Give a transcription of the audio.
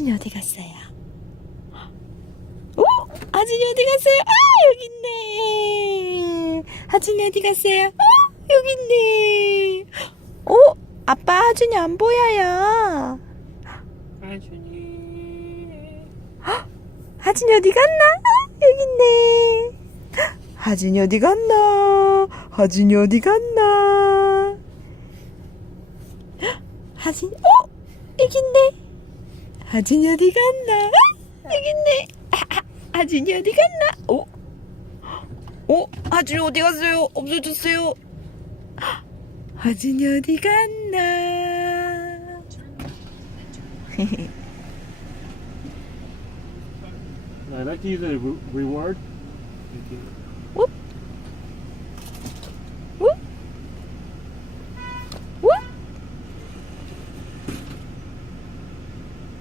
하진이 어디 갔어요? 오, 하진이 어디 갔어요? 아, 여기 있네. 하진이 어디 갔어요? 아, 여기 있네. 오, 아빠 하진이 안 보여요. 아준이 하진이 어디 갔나? 아, 여기 있네. 하진이 어디 갔나? 하진이 어디 갔나? 하진, 어? 여기 있네. 하진이 어디 갔나? 아, 여기 있네. 아, 아, 하진이 어디 갔나? 어? 어? 하진이 어디 갔어요? 없어졌어요. 하진이 어디 갔나? I like to use a re- reward.